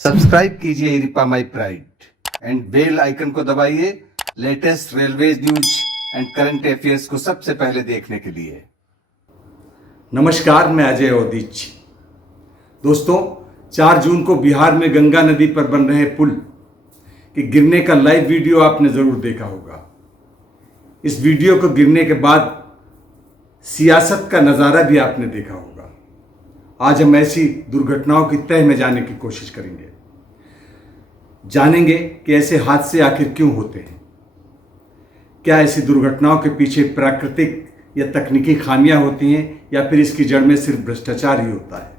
Subscribe कीजिए इरिपा my pride and bell icon को दबाइए latest railway news and current affairs को सबसे पहले देखने के लिए। नमस्कार, मैं अजय ओदीच। दोस्तों, 4 जून को बिहार में गंगा नदी पर बन रहे पुल के गिरने का लाइव वीडियो आपने जरूर देखा होगा। इस वीडियो को गिरने के बाद सियासत का नज़ारा भी आपने देखा होगा। आज हम ऐसी दुर्घटनाओं की तह में जाने की कोशिश करेंगे, जानेंगे कि ऐसे हादसे आखिर क्यों होते हैं। क्या ऐसी दुर्घटनाओं के पीछे प्राकृतिक या तकनीकी खामियां होती हैं या फिर इसकी जड़ में सिर्फ भ्रष्टाचार ही होता है।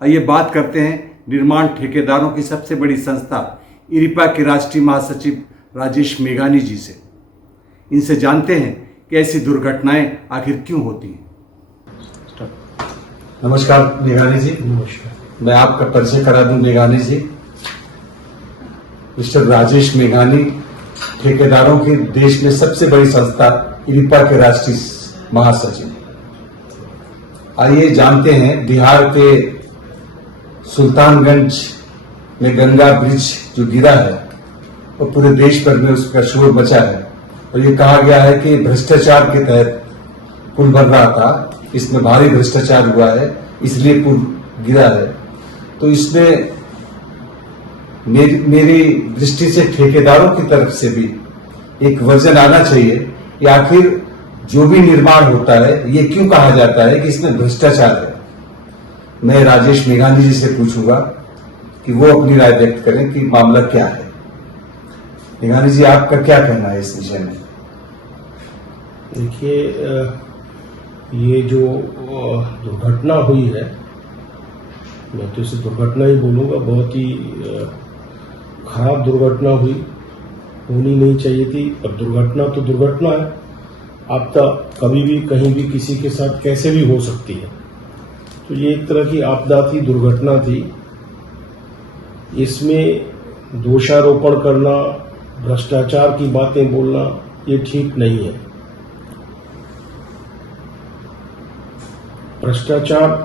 आइए बात करते हैं निर्माण ठेकेदारों की सबसे बड़ी संस्था इरिपा के राष्ट्रीय महासचिव राजेश मेघानी जी से। इनसे जानते हैं कि ऐसी दुर्घटनाएं आखिर क्यों होती हैं। नमस्कार मेघानी जी। नमस्कार। मैं आपका परिचय करा दूं। मेघानी जी मिस्टर राजेश मेघानी ठेकेदारों की देश में सबसे बड़ी संस्था इरिपा के राष्ट्रीय महासचिव। आइए जानते हैं, बिहार के सुल्तानगंज में गंगा ब्रिज जो गिरा है वो पूरे देश भर में उसका शोर मचा है और ये कहा गया है कि भ्रष्टाचार के तहत पुल बन रहा था, इसमें भारी भ्रष्टाचार हुआ है इसलिए पुल गिरा है। तो इसमें मेरी दृष्टि से ठेकेदारों की तरफ से भी एक वर्जन आना चाहिए कि आखिर जो भी निर्माण होता है ये क्यों कहा जाता है कि इसमें भ्रष्टाचार है। मैं राजेश मेघानी जी से पूछूंगा कि वो अपनी राय व्यक्त करें कि मामला क्या है। मेघानी जी, आपका क्या कहना है इस विषय में? देखिए, ये जो दुर्घटना हुई है, मैं तो इसे दुर्घटना ही बोलूँगा, बहुत ही खराब दुर्घटना हुई, होनी नहीं चाहिए थी। पर दुर्घटना तो दुर्घटना है, आपदा कभी भी कहीं भी किसी के साथ कैसे भी हो सकती है। तो ये एक तरह की आपदा थी, दुर्घटना थी। इसमें दोषारोपण करना, भ्रष्टाचार की बातें बोलना ये ठीक नहीं है। भ्रष्टाचार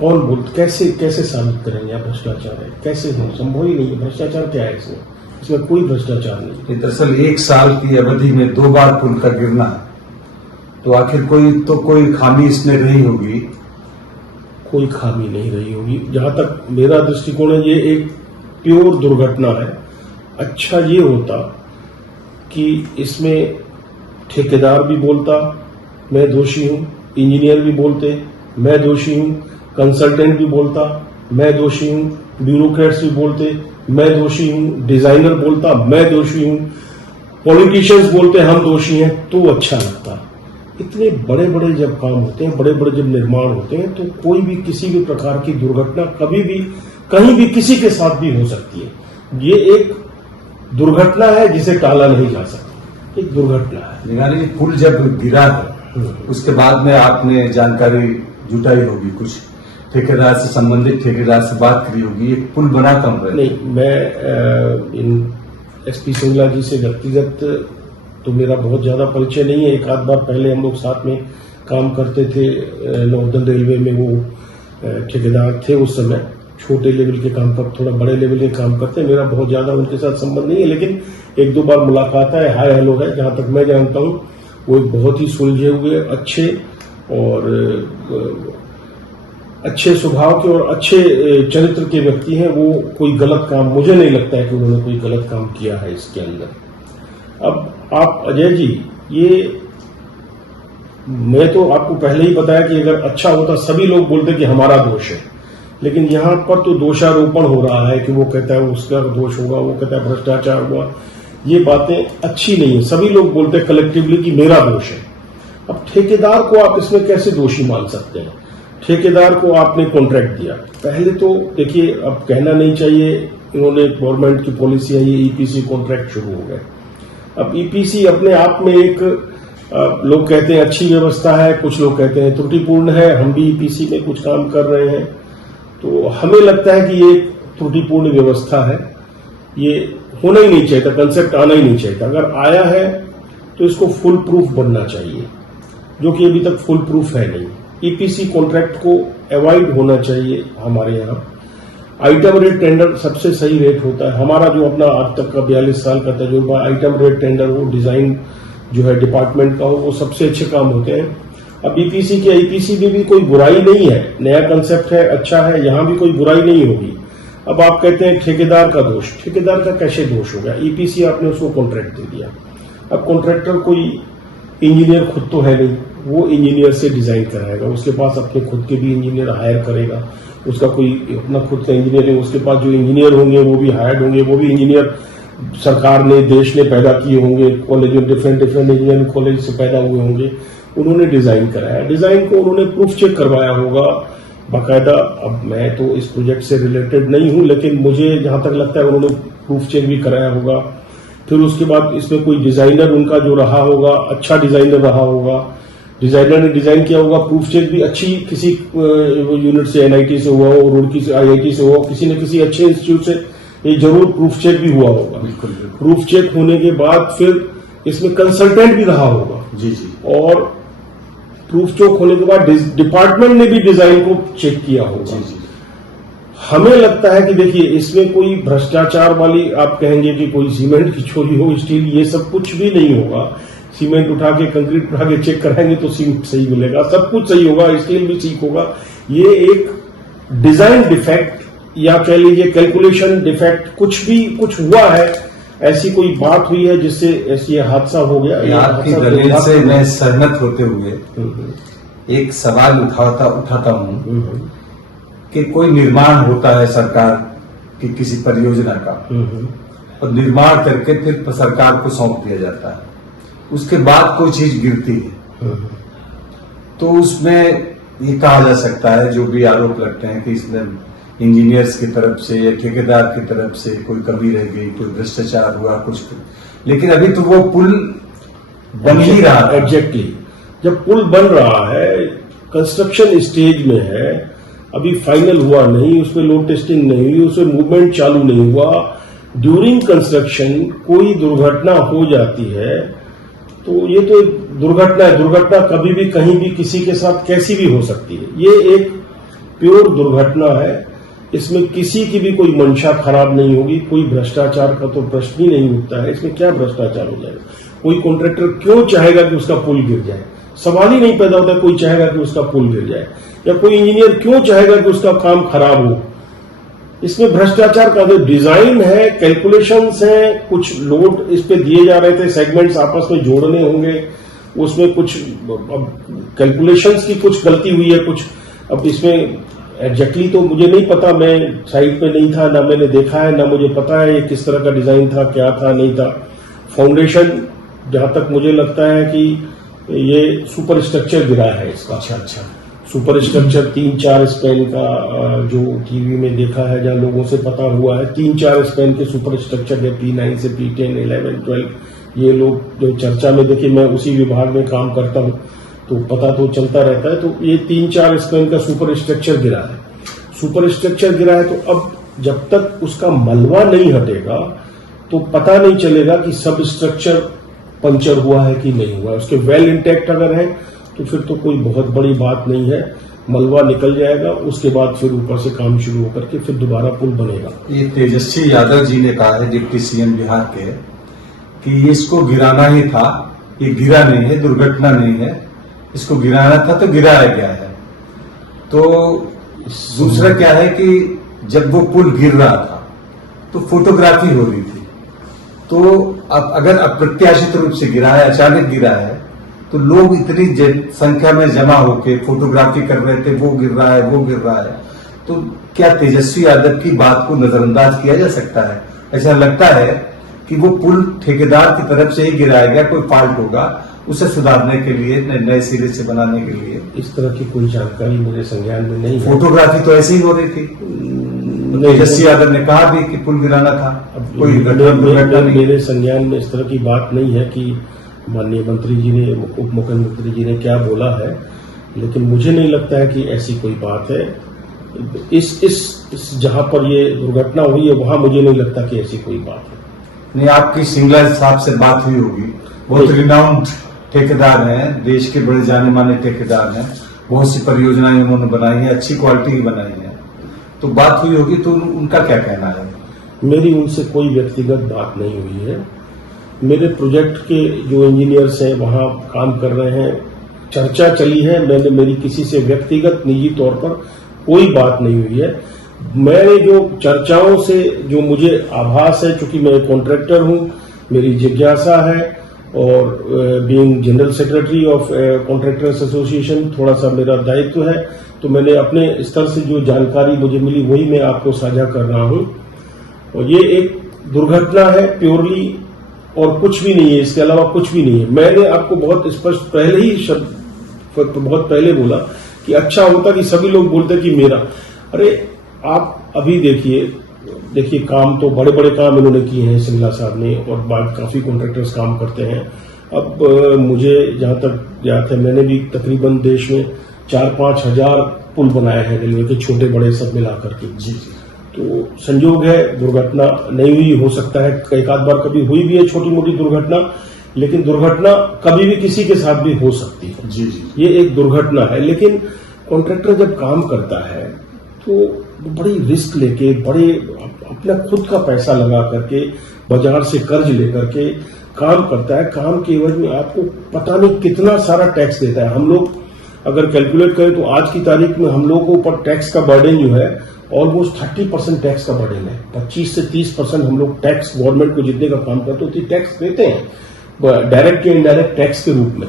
कौन कैसे साबित करेंगे आप भ्रष्टाचार है? कैसे हो? संभव ही नहीं है। भ्रष्टाचार क्या है इसमें कोई भ्रष्टाचार नहीं। दरअसल 1 साल की अवधि में 2 बार पुल का गिरना, तो आखिर कोई खामी इसमें रही होगी। कोई खामी नहीं रही होगी, जहां तक मेरा दृष्टिकोण है। ये एक प्योर दुर्घटना है। अच्छा ये होता कि इसमें ठेकेदार भी बोलता मैं दोषी हूं, इंजीनियर भी बोलते मैं दोषी हूं, कंसल्टेंट भी बोलता मैं दोषी हूं, ब्यूरोक्रेट्स भी बोलते मैं दोषी हूं, डिजाइनर बोलता मैं दोषी हूं, पॉलिटिशियंस बोलते हम दोषी हैं, तो अच्छा लगता। इतने बड़े बड़े जब काम होते हैं, बड़े बड़े जब निर्माण होते हैं, तो कोई भी किसी भी प्रकार की दुर्घटना कभी भी कहीं भी किसी के साथ भी हो सकती है। ये एक दुर्घटना है जिसे टाला नहीं जा सकता, एक दुर्घटना है। मेघानी जी, पुल जब गिरा है उसके बाद में आपने जानकारी जुटाई होगी, कुछ ठेकेदार से संबंधित ठेकेदार से बात करी होगी, एक पुल बना कम रहे? नहीं, मैं इन एसपी सिंगला जी से व्यक्तिगत तो मेरा बहुत ज्यादा परिचय नहीं है। एक आध बार पहले हम लोग साथ में काम करते थे, नॉर्दर्न रेलवे में वो ठेकेदार थे उस समय। छोटे लेवल के काम पर, थोड़ा बड़े लेवल के काम करते हैं। मेरा बहुत ज्यादा उनके साथ संबंध नहीं है, लेकिन 1-2 बार मुलाकात है, हाय हेलो है। जहां तक मैं जानता हूं वो एक बहुत ही सुलझे हुए, अच्छे और अच्छे स्वभाव के और अच्छे चरित्र के व्यक्ति हैं। वो कोई गलत काम, मुझे नहीं लगता है कि उन्होंने कोई गलत काम किया है इसके अंदर। अब आप अजय जी, ये मैं तो आपको पहले ही बताया कि अगर अच्छा होता सभी लोग बोलते कि हमारा दोष है, लेकिन यहां पर तो दोषारोपण हो रहा है कि वो कहता है उसका दोष होगा, वो कहता है भ्रष्टाचार हुआ। ये बातें अच्छी नहीं है। सभी लोग बोलते हैं कलेक्टिवली कि मेरा दोष है। अब ठेकेदार को आप इसमें कैसे दोषी मान सकते हैं? ठेकेदार को आपने कॉन्ट्रैक्ट दिया, पहले तो देखिए, अब कहना नहीं चाहिए, इन्होंने गवर्नमेंट की पॉलिसी है, ये ईपीसी कॉन्ट्रैक्ट शुरू हो गए। अब ईपीसी अपने आप में एक लोग कहते हैं अच्छी व्यवस्था है, कुछ लोग कहते हैं त्रुटिपूर्ण है। हम भी ईपीसी में कुछ काम कर रहे हैं, तो हमें लगता है कि ये त्रुटिपूर्ण व्यवस्था है। ये होना ही नहीं चाहिए था, कंसेप्ट आना ही नहीं चाहिए था। अगर आया है तो इसको फुल प्रूफ बनना चाहिए, जो कि अभी तक फुल प्रूफ है नहीं। ईपीसी कॉन्ट्रैक्ट को अवॉइड होना चाहिए हमारे यहाँ। आइटम रेट टेंडर सबसे सही रेट होता है। हमारा जो अपना आज तक का 42 साल का तजुर्बा, आइटम रेट टेंडर हो, डिजाइन जो है डिपार्टमेंट का हो, वो सबसे अच्छे काम होते हैं। अब ईपीसी के आईपीसी में भी कोई बुराई नहीं है, नया कंसेप्ट है, अच्छा है, यहां भी कोई बुराई नहीं होगी। अब आप कहते हैं ठेकेदार का दोष, ठेकेदार का कैसे दोष होगा? ईपीसी आपने उसको कॉन्ट्रैक्ट दे दिया। अब कॉन्ट्रैक्टर कोई इंजीनियर खुद तो है नहीं, वो इंजीनियर से डिजाइन कराएगा, उसके पास अपने खुद के भी इंजीनियर हायर करेगा, उसका कोई अपना खुद का इंजीनियर है, उसके पास जो इंजीनियर होंगे वो भी हायर्ड होंगे, वो भी इंजीनियर सरकार ने, देश ने पैदा किए होंगे, कॉलेज में डिफरेंट इंजीनियरिंग कॉलेज से पैदा हुए होंगे, उन्होंने डिजाइन कराया, डिजाइन को उन्होंने प्रूफ चेक करवाया होगा बाकायदा। अब मैं तो इस प्रोजेक्ट से रिलेटेड नहीं हूं, लेकिन मुझे जहां तक लगता है उन्होंने प्रूफ चेक भी कराया होगा। फिर उसके बाद इसमें कोई डिजाइनर उनका जो रहा होगा, अच्छा डिजाइनर रहा होगा, डिजाइनर ने डिजाइन किया होगा, प्रूफ चेक भी अच्छी किसी यूनिट से, एनआईटी से हुआ हो, रुड़की से, आईआईटी से हुआ, किसी न किसी अच्छे इंस्टीट्यूट से ये जरूर प्रूफ चेक भी हुआ होगा। बिल्कुल। प्रूफ चेक होने के बाद फिर इसमें कंसल्टेंट भी रहा होगा, जी जी। और प्रूफ चेक होने के बाद डिपार्टमेंट ने भी डिजाइन को चेक किया होगा। जी जी। हमें लगता है कि देखिए इसमें कोई भ्रष्टाचार वाली, आप कहेंगे कि कोई सीमेंट की चोरी हो, स्टील, ये सब कुछ भी नहीं होगा। सीमेंट उठा के, कंक्रीट उठा के चेक कराएंगे तो सीमेंट सही मिलेगा, सब कुछ सही होगा, स्टील भी ठीक होगा। ये एक डिजाइन डिफेक्ट या कह लीजिए कैलकुलेशन डिफेक्ट, कुछ हुआ है, ऐसी कोई बात हुई है जिससे ऐसी हादसा हो गया। आपकी दलील से मैं सहमत होते हुए एक सवाल उठाता हूं कि कोई निर्माण होता है सरकार की किसी परियोजना का, और निर्माण करके फिर सरकार को सौंप दिया जाता है, उसके बाद कोई चीज गिरती है तो उसमें ये कहा जा सकता है, जो भी आरोप लगते हैं कि इसमें इंजीनियर्स की तरफ से या ठेकेदार की तरफ से कोई कमी रह गई, कोई भ्रष्टाचार हुआ, कुछ। लेकिन अभी तो वो पुल बन ही रहा है। एग्जैक्टली, जब पुल बन रहा है, कंस्ट्रक्शन स्टेज में है, अभी फाइनल हुआ नहीं, उसमें लोड टेस्टिंग नहीं हुई, उसमें मूवमेंट चालू नहीं हुआ, ड्यूरिंग कंस्ट्रक्शन कोई दुर्घटना हो जाती है तो ये तो एक दुर्घटना है। दुर्घटना कभी भी कहीं भी किसी के साथ कैसी भी हो सकती है, ये एक प्योर दुर्घटना है। इसमें किसी की भी कोई मंशा खराब नहीं होगी, कोई भ्रष्टाचार का तो प्रश्न ही नहीं उठता है। इसमें क्या भ्रष्टाचार हो जाएगा? कोई कॉन्ट्रैक्टर क्यों चाहेगा कि उसका पुल गिर जाए? सवाल ही नहीं पैदा होता कोई चाहेगा कि उसका पुल गिर जाए, या कोई इंजीनियर क्यों चाहेगा कि उसका काम खराब हो। इसमें भ्रष्टाचार का जो डिजाइन है, कैलकुलेशंस है, कुछ लोड इस पे दिए जा रहे थे, सेगमेंट्स आपस में जोड़ने होंगे, उसमें कुछ कैलकुलेशंस की कुछ गलती हुई है, कुछ। अब इसमें एग्जैक्टली तो मुझे नहीं पता, मैं साइट पे नहीं था, ना मैंने देखा है, ना मुझे पता है ये किस तरह का डिजाइन था, क्या था, नहीं था। फाउंडेशन जहां तक मुझे लगता है कि ये सुपर स्ट्रक्चर गिरा है इसका। अच्छा। सुपर स्ट्रक्चर 3-4 स्पैन का, जो टीवी में देखा है, जहां लोगों से पता हुआ है, 3-4 स्पैन के सुपर स्ट्रक्चर है, P9 से P10, 11, 12। ये लोग जो चर्चा में, देखिए मैं उसी विभाग में काम करता हूं तो पता तो चलता रहता है। तो ये 3-4 स्पैन का सुपर स्ट्रक्चर गिरा है। सुपर स्ट्रक्चर गिरा है तो अब जब तक उसका मलबा नहीं हटेगा तो पता नहीं चलेगा कि सब स्ट्रक्चर पंचर हुआ है कि नहीं हुआ है। उसके वेल इंटैक्ट अगर है तो फिर तो कोई बहुत बड़ी बात नहीं है, मलबा निकल जाएगा, उसके बाद फिर ऊपर से काम शुरू होकर के फिर दोबारा पुल बनेगा। ये तेजस्वी यादव जी ने कहा है, डिप्टी सीएम बिहार के, कि इसको गिराना ही था, ये गिरा नहीं है, दुर्घटना नहीं है, इसको गिराना था तो गिराया गया है। तो दूसरा क्या है कि जब वो पुल गिर रहा था तो फोटोग्राफी हो रही थी, तो अब अगर अप्रत्याशित रूप से गिरा है, अचानक गिरा है, तो लोग इतनी संख्या में जमा होकर फोटोग्राफी कर रहे थे, वो गिर रहा है, वो गिर रहा है, तो क्या तेजस्वी यादव की बात को नजरअंदाज किया जा सकता है? ऐसा लगता है कि वो पुल ठेकेदार की तरफ से ही गिराया गया, कोई फॉल्ट होगा, उसे सुधारने के लिए, नए सिरे से बनाने के लिए। इस तरह की कोई जानकारी मेरे संज्ञान में नहीं है। फोटोग्राफी तो ऐसी ही हो रही थी, तेजस्वी यादव ने कहा भी कि पुल गिराना था, कोई मेरे संज्ञान में इस तरह की बात नहीं है कि माननीय मंत्री जी ने, उप मुख्यमंत्री जी ने क्या बोला है, लेकिन मुझे नहीं लगता है कि ऐसी कोई बात है। इस जहां पर ये दुर्घटना हुई है वहां मुझे नहीं लगता कि ऐसी कोई बात है। नहीं, आपकी सिंगला साहब से बात हुई होगी, बहुत रिनाउंड ठेकेदार हैं, देश के बड़े जाने माने ठेकेदार हैं, बहुत सी परियोजनाएं उन्होंने बनाई है, अच्छी क्वालिटी की बनाई है। तो बात हुई होगी, तो उनका क्या कहना है? मेरी उनसे कोई व्यक्तिगत बात नहीं हुई है। मेरे प्रोजेक्ट के जो इंजीनियर्स हैं वहां काम कर रहे हैं, चर्चा चली है। मेरी किसी से व्यक्तिगत निजी तौर पर कोई बात नहीं हुई है। मैंने जो चर्चाओं से जो मुझे आभास है, चूंकि मैं कॉन्ट्रैक्टर हूं, मेरी जिज्ञासा है और being general secretary of contractors association थोड़ा सा मेरा दायित्व है, तो मैंने अपने स्तर से जो जानकारी मुझे मिली वही मैं आपको साझा कर रहा हूं। और ये एक दुर्घटना है प्योरली, और कुछ भी नहीं है, इसके अलावा कुछ भी नहीं है। मैंने आपको बहुत स्पष्ट पहले ही बहुत पहले बोला कि अच्छा होता कि सभी लोग बोलते कि मेरा, अरे आप अभी देखिए काम तो बड़े बड़े काम इन्होंने किए हैं सिंगला साहब ने, और बाद काफी कॉन्ट्रैक्टर्स काम करते हैं। अब मुझे जहां तक याद है, मैंने भी तकरीबन देश में 4-5 हजार पुल बनाए हैं रेलवे के, छोटे बड़े सब मिलाकर के। जी। तो संयोग है दुर्घटना नहीं हुई, हो सकता है एक आध बार कभी हुई भी है छोटी मोटी दुर्घटना, लेकिन दुर्घटना कभी भी किसी के साथ भी हो सकती है। जी। ये एक दुर्घटना है। लेकिन कॉन्ट्रैक्टर जब काम करता है तो बड़ी रिस्क लेके, बड़े अपना खुद का पैसा लगा करके, बाजार से कर्ज लेकर के काम करता है। काम के एवज में आपको पता नहीं कितना सारा टैक्स देता है। हम लोग अगर कैलकुलेट करें तो आज की तारीख में हम लोगों को ऊपर टैक्स का बर्डन जो है ऑलमोस्ट 30% टैक्स का बर्डन है। 25 से 30% हम लोग टैक्स गवर्नमेंट को जितने का काम करते उतनी टैक्स देते हैं, डायरेक्ट या इनडायरेक्ट टैक्स के रूप में।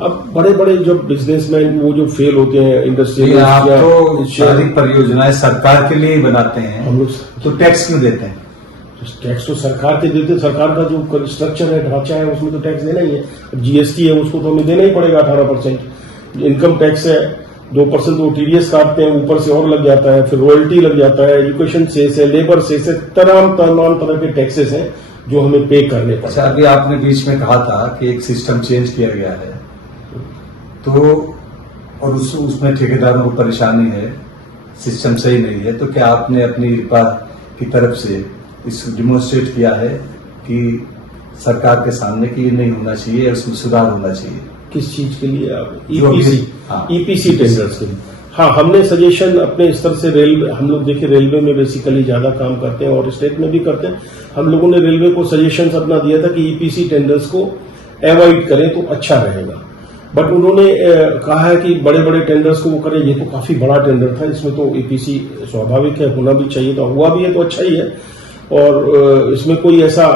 अब बड़े बड़े जो बिजनेसमैन वो जो फेल होते हैं इंडस्ट्रियल, आप तो सारी परियोजनाएं सरकार के लिए ही बनाते हैं, हम लोग तो टैक्स क्यों देते हैं? टैक्स तो सरकार के देते हैं। सरकार का जो स्ट्रक्चर है, ढांचा है, उसमें तो टैक्स देना ही है। अब जीएसटी है, उसको तो हमें देना ही पड़ेगा 18%। इनकम टैक्स है 2% वो टीडीएस काटते हैं, ऊपर से और लग जाता है, फिर रॉयल्टी लग जाता है, एजुकेशन सेस है, लेबर सेस है, तमाम तरह के टैक्सेस हैं जो हमें पे करने पड़ते हैं। अच्छा, अभी आपने बीच में कहा था कि एक सिस्टम चेंज किया गया है, तो और उसमें ठेकेदारों को परेशानी है, सिस्टम सही नहीं है, तो क्या आपने अपनी रिपा की तरफ से इस डिमोन्स्ट्रेट किया है कि सरकार के सामने कि ये नहीं होना चाहिए, इसमें सुधार होना चाहिए? किस चीज के लिए आप? हाँ। ईपीसी टेंडर्स के लिए। हाँ, हमने सजेशन अपने स्तर से रेलवे, हम लोग देखिए रेलवे में बेसिकली ज्यादा काम करते हैं और स्टेट में भी करते हैं। हम लोगों ने रेलवे को सजेशन अपना दिया था कि ईपीसी टेंडर्स को अवॉइड करें तो अच्छा रहेगा। बट उन्होंने कहा है कि बड़े बड़े टेंडर्स को वो करें। ये तो काफी बड़ा टेंडर था, इसमें तो ईपीसी स्वाभाविक है, होना भी चाहिए था, हुआ भी है तो अच्छा ही है। और इसमें कोई ऐसा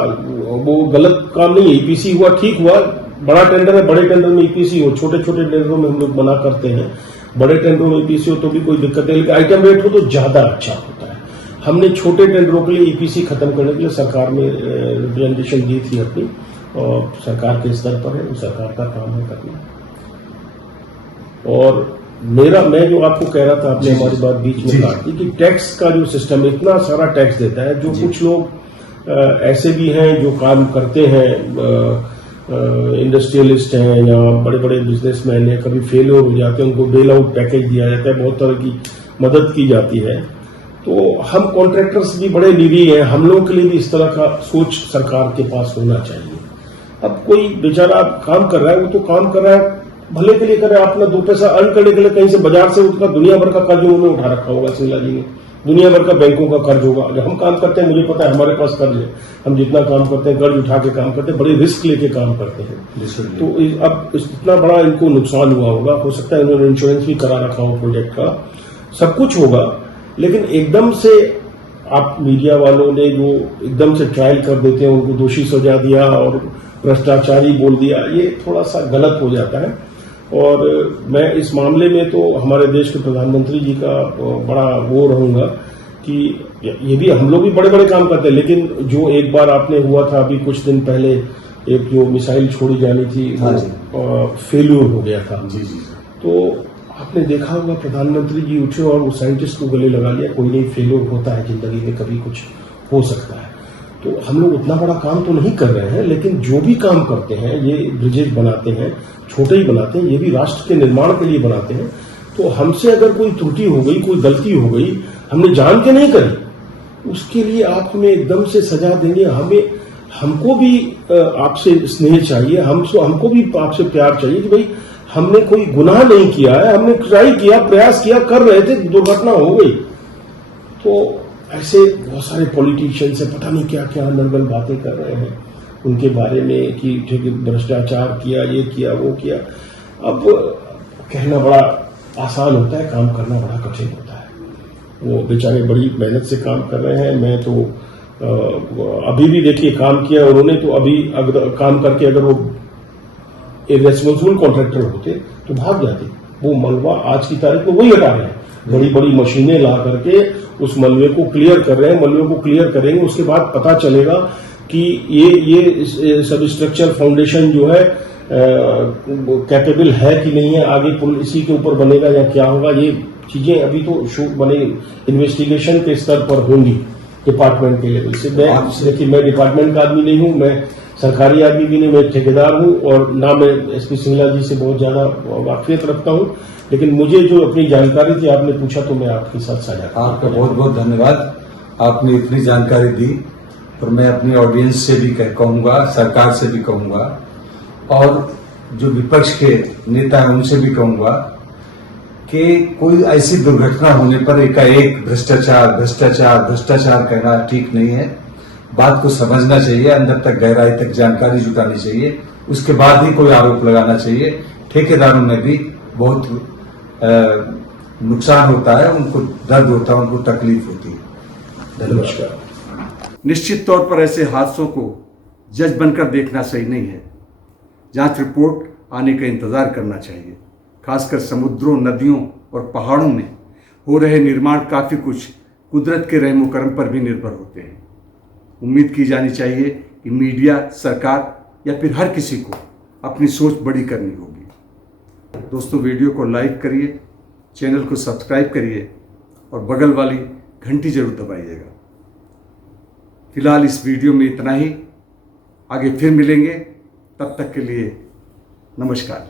वो गलत काम नहीं है। ईपीसी हुआ, ठीक हुआ, बड़ा टेंडर है, बड़े टेंडर में ईपीसी हो, छोटे छोटे टेंडरों में हम लोग मना करते हैं। बड़े टेंडरों में ईपीसी हो तो भी कोई दिक्कत नहीं, लेकिन आइटम रेट हो तो ज्यादा अच्छा होता है। हमने छोटे टेंडरों के लिए ईपीसी खत्म करने के लिए सरकार में रिप्रेजेंटेशन दी थी अपनी, और सरकार के स्तर पर है, वो सरकार का काम है करना। और मैं जो आपको कह रहा था, आपने हमारी बात बीच में काट दी कि टैक्स का जो सिस्टम इतना सारा टैक्स देता है, जो कुछ लोग ऐसे भी हैं जो काम करते हैं, इंडस्ट्रियलिस्ट हैं या बड़े बड़े बिजनेसमैन हैं, कभी फेलियर हो जाते हैं, उनको बेल आउट पैकेज दिया जाता है, बहुत तरह की मदद की जाती है। तो हम कॉन्ट्रैक्टर्स भी बड़े निरी हैं, हम लोगों के लिए भी इस तरह का सोच सरकार के पास होना चाहिए। अब कोई बेचारा काम कर रहा है, वो तो काम कर रहा है भले के लिए कर रहा है, अपना 2 पैसा अर्न करने के लिए, कहीं से बाजार से उसका दुनिया भर का कर्ज उन्होंने उठा रखा होगा सिंगला जी ने, दुनिया भर का बैंकों का कर्ज होगा। अगर हम काम करते हैं, मुझे पता है हमारे पास कर्ज है, हम जितना काम करते हैं कर्ज उठा के काम करते हैं, बड़ी रिस्क लेके काम करते हैं। तो अब इतना बड़ा इनको नुकसान हुआ होगा, हो सकता है इन्होंने इंश्योरेंस भी करा रखा हो प्रोजेक्ट का, सब कुछ होगा। लेकिन एकदम से आप मीडिया वालों ने जो एकदम से ट्रायल कर देते हैं, उनको दोषी सजा दिया और भ्रष्टाचारी बोल दिया, ये थोड़ा सा गलत हो जाता है। और मैं इस मामले में तो हमारे देश के प्रधानमंत्री जी का बड़ा वो रहूंगा कि ये भी, हम लोग भी बड़े बड़े काम करते हैं, लेकिन जो एक बार आपने हुआ था अभी कुछ दिन पहले, एक जो मिसाइल छोड़ी जानी थी, फेल्यूर हो गया था। जी। तो आपने देखा होगा प्रधानमंत्री जी उठे और वो साइंटिस्ट को गले लगा लिया, कोई नहीं, फेल्यूर होता है जिंदगी में, कभी कुछ हो सकता है। तो हम लोग उतना बड़ा काम तो नहीं कर रहे हैं, लेकिन जो भी काम करते हैं, ये ब्रिजेज बनाते हैं, छोटे ही बनाते हैं, ये भी राष्ट्र के निर्माण के लिए बनाते हैं। तो हमसे अगर कोई त्रुटि हो गई, कोई गलती हो गई, हमने जान के नहीं करी, उसके लिए आप हमें एकदम से सजा देंगे। हमको भी आपसे स्नेह चाहिए, हमको भी आपसे प्यार चाहिए कि भाई हमने कोई गुनाह नहीं किया है, हमने ट्राई किया, प्रयास किया, कर रहे थे, दुर्घटना हो गई, तो ऐसे बहुत सारे पॉलिटिशियंस से पता नहीं क्या क्या नर्गल बातें कर रहे हैं उनके बारे में कि ठीक भ्रष्टाचार किया, ये किया, वो किया। अब कहना बड़ा आसान होता है, काम करना बड़ा कठिन होता है। वो बेचारे बड़ी मेहनत से काम कर रहे हैं। मैं तो अभी भी देखिए काम किया उन्होंने, तो अभी अगर काम करके अगर वो इरेस्पॉन्सिबल कॉन्ट्रैक्टर होते तो भाग जाते। वो मलबा आज की तारीख में वही हटा रहे हैं, बड़ी बड़ी मशीनें ला करके उस मलबे को क्लियर कर रहे हैं। मलबे को क्लियर करेंगे, उसके बाद पता चलेगा कि ये सब स्ट्रक्चर फाउंडेशन जो है कैपेबल है कि नहीं है, आगे पुल इसी के ऊपर बनेगा या क्या होगा। ये चीजें अभी तो शूट बने इन्वेस्टिगेशन के स्तर पर होंगी डिपार्टमेंट के लेवल से। देखिए मैं डिपार्टमेंट का आदमी नहीं हूं, मैं सरकारी आदमी भी नहीं, मैं ठेकेदार हूं और ना मैं एसपी सिंगला जी से बहुत ज्यादा वाकफियत रखता हूं। लेकिन मुझे जो अपनी जानकारी थी आपने पूछा तो मैं आपके साथ साझा करूं। आपका बहुत बहुत धन्यवाद, आपने इतनी जानकारी दी। और मैं अपनी ऑडियंस से भी कहूंगा, सरकार से भी कहूंगा और जो विपक्ष के नेता हैं उनसे भी कहूंगा कि कोई ऐसी दुर्घटना होने पर एकाएक भ्रष्टाचार भ्रष्टाचार भ्रष्टाचार कहना ठीक नहीं है। बात को समझना चाहिए, अंदर तक गहराई तक जानकारी जुटानी चाहिए, उसके बाद ही कोई आरोप लगाना चाहिए। ठेकेदारों में भी बहुत नुकसान होता है, उनको दर्द होता है, उनको तकलीफ होती है। नमस्कार। निश्चित तौर पर ऐसे हादसों को जज बनकर देखना सही नहीं है। जांच रिपोर्ट आने का इंतजार करना चाहिए। खासकर समुद्रों, नदियों और पहाड़ों में हो रहे निर्माण काफ़ी कुछ कुदरत के रहमो करम पर भी निर्भर होते हैं। उम्मीद की जानी चाहिए कि मीडिया, सरकार या फिर हर किसी को अपनी सोच बड़ी करनी होगी। दोस्तों, वीडियो को लाइक करिए, चैनल को सब्सक्राइब करिए और बगल वाली घंटी जरूर दबाइएगा। फिलहाल इस वीडियो में इतना ही, आगे फिर मिलेंगे, तब तक के लिए नमस्कार।